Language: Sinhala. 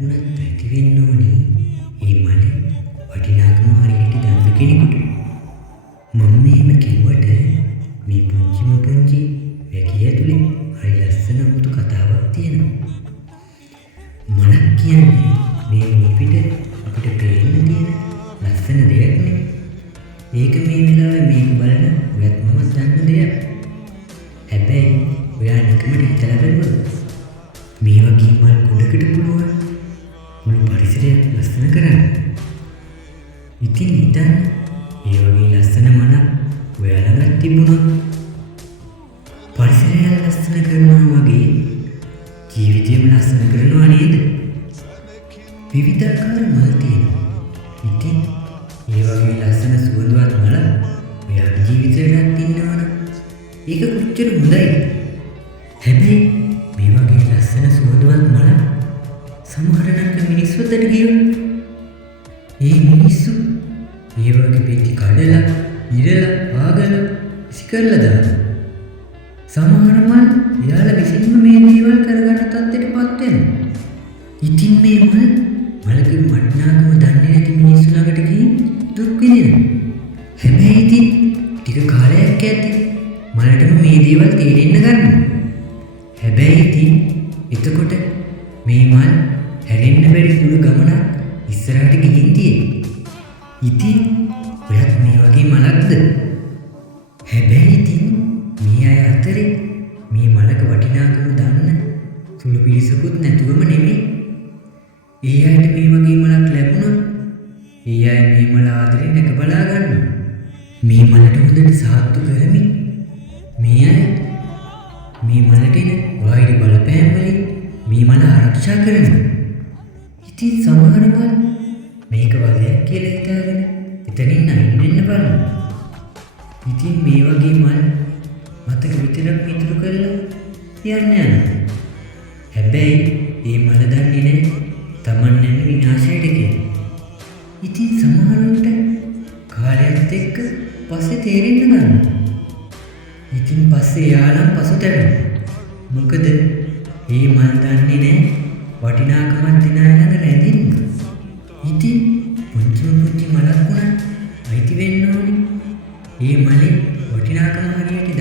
වුණත් ඇති වෙන්න ඕනි මේ මලේ වටිනාකම හරියට දන්න කෙනෙකුට. මම මෙහෙම කිව්වට මේ පුංචි වැකිය ඇතුලේ හරි ලස්සන මුතු කතාවක් තියෙනවා. මලක් කියන්නේ මේ මුපිට අපිට පේන්න තියෙන ලස්සන දෙයක් නේ. ඒක මේ වෙලාවේ මේක බලන ඔයත් මම දන්න දෙයක්. හැබැයි ඔයා නිකමට හිතලා බලුවොත් මේ වගේ මල් ගොඩකට පුළුවන් මුළු පරිසරය ලස්සන කරන්න. ඉතින් හිතන්න ඒ වගේ ලස්සන මලක් ඔයා ළඟ තිබුණොත් පරිසරය ලස්සන කරනවා වගේ ජීවිතයම ලස්සන කරනවා නේද? විවිධාකාර මල් තියෙනවා. ඉතින් ඒ වගේ ලස්සන සුවඳවත් මල ඔයාගේ ජීවිතේටත් ඉන්නවනම් ඒක කොච්චර හොඳයිද? හැබැයි මේ වගේ ලස්සන සුවඳවත් මල සමහර නම් මිනිස්සුන්ට ගියොත් ඒ මිනිස්සු ඒ වගේ පෙති කඩලා ඉරලා ආගලා ඉසිකරලා දානවා. සමහර මල් එයාලා විසින්ම මේ දේවල් කරගන්න තත්ත්වයටපත් වෙනවා. ඉතින් මේ මලක වටිනාකම දන්නේ නැති මිනිස්සු ළඟට ගිහින් දුක් විඳිනවා. හැබැයි ඉතින් ටික කාලයක් යද්දී මලටම මේ දේවල් තේරෙන්න ගන්නවා. හැබැයි ඉතින් එතකොට මේ මල් හැරෙන්න බැරි දුර ගමනක් ඉස්සරහට ගිහින් තියෙනවා. ඉතින් ඔයත් මේ වගේ මලක්ද? හැබැයි ඉතින් මේ අය අතරේ මේ මලක වටිනාකම දන්න සුළු පිරිසකුත් නැතුවම නෙමෙයි. ඒ අයට මේ වගේ මලක් ලැබුණොත් ඒ අය මේ මල ආදරේ නැක බලා ගන්නවා. මේ මලට හොඳට සාත්තු කරමින් මේ අය මේ මලට එන බාහිර බලපෑම් වලින් මේ මල ආරක්ෂා කරනවා. ඉතින් සමහර මල් මේක වදයක් කියලා හිතාගෙන එතනින් අයින් වෙන්න බලනවා. ඉතින් මේ වගේ මල් මතක විතරක් ඉතුරු කරලා යන්න යනවා. හැබැයි මේ මල දන්නේ නැහැ තමන් යන විනාශයට කියලා. ඉතින් සමහරවිට කාලයත් එක්ක පස්සේ තේරෙන්න ගන්නවා. ඉතින් පස්සේ යාළුවන් පසුතැවෙනවා. මොකද මේ මල් දන්නේ නැහැ වටිනාකමක් දෙන අය ළඟ රැඳෙන්න. ඉතින් පුංචි මලක් වුණත් අයිති වෙන්න ඕනේ. මේ මලේ වටිනාකම හරියට